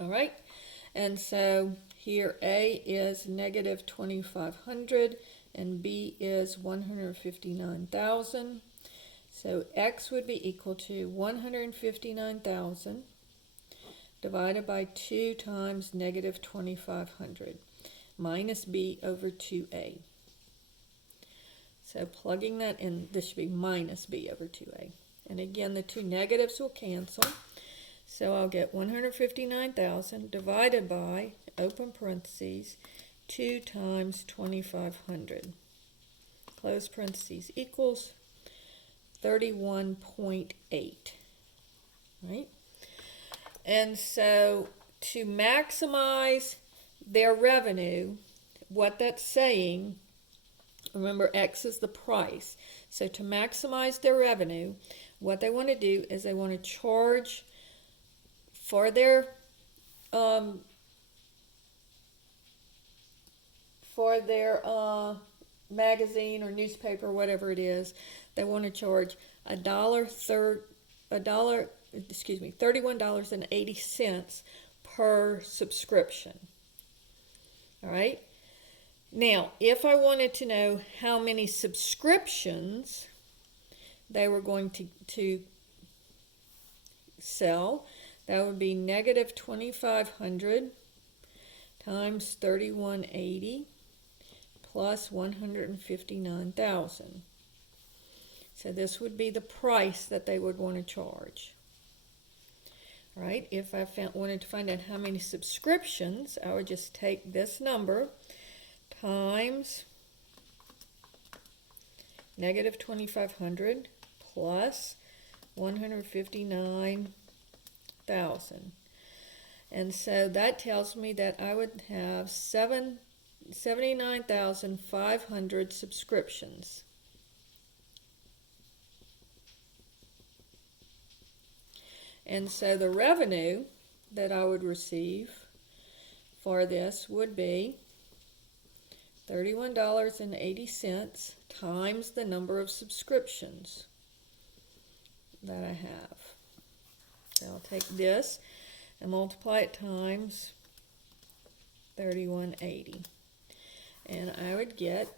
All right, and so here A is negative 2,500 and B is 159,000. So X would be equal to 159,000 divided by 2 times negative 2,500 minus B over 2A. So plugging that in, this should be minus B over 2A. And again, the two negatives will cancel. So I'll get 159,000 divided by, open parentheses, 2 times 2,500. Close parentheses equals 31.8. Right? And so to maximize their revenue, what that's saying, remember X is the price. So to maximize their revenue, what they want to do is they want to charge for their magazine or newspaper, whatever it is. They want to charge $31.80 per subscription. All right. Now, if I wanted to know how many subscriptions they were going to sell, that would be negative 2,500 times 3180 plus 159,000. So this would be the price that they would want to charge. All right, if I wanted to find out how many subscriptions, I would just take this number times negative 2,500 plus 159,000. And so that tells me that I would have 79,500 subscriptions. And so the revenue that I would receive for this would be $31.80 times the number of subscriptions that I have. So I'll take this and multiply it times 3180. And I would get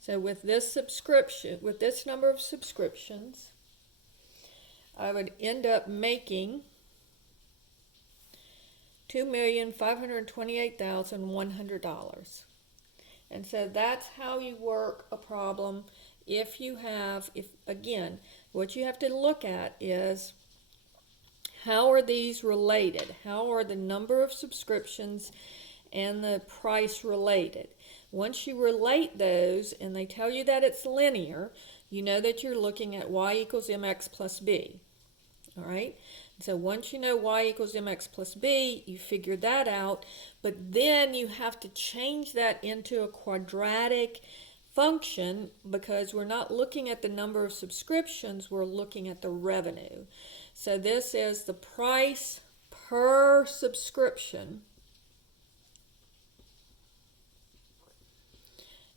so with this number of subscriptions, I would end up making $2,528,100. And so that's how you work a problem. If again, what you have to look at is how are these related? How are the number of subscriptions and the price related? Once you relate those and they tell you that it's linear, you know that you're looking at y equals mx plus b. All right? So once you know y equals mx plus b, you figure that out, but then you have to change that into a quadratic function because we're not looking at the number of subscriptions, we're looking at the revenue. So this is the price per subscription.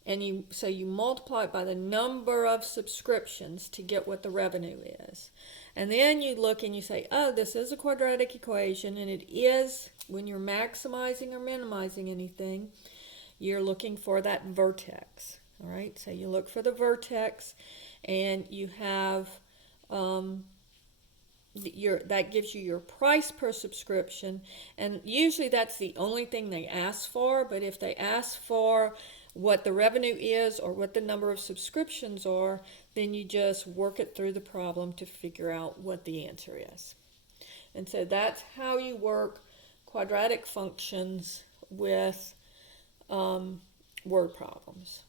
And you multiply it by the number of subscriptions to get what the revenue is. And then you look and you say, oh, this is a quadratic equation, and it is, when you're maximizing or minimizing anything, you're looking for that vertex. All right, so you look for the vertex, and you have that gives you your price per subscription, and usually that's the only thing they ask for. But if they ask for what the revenue is or what the number of subscriptions are, then you just work it through the problem to figure out what the answer is. And so that's how you work quadratic functions with word problems.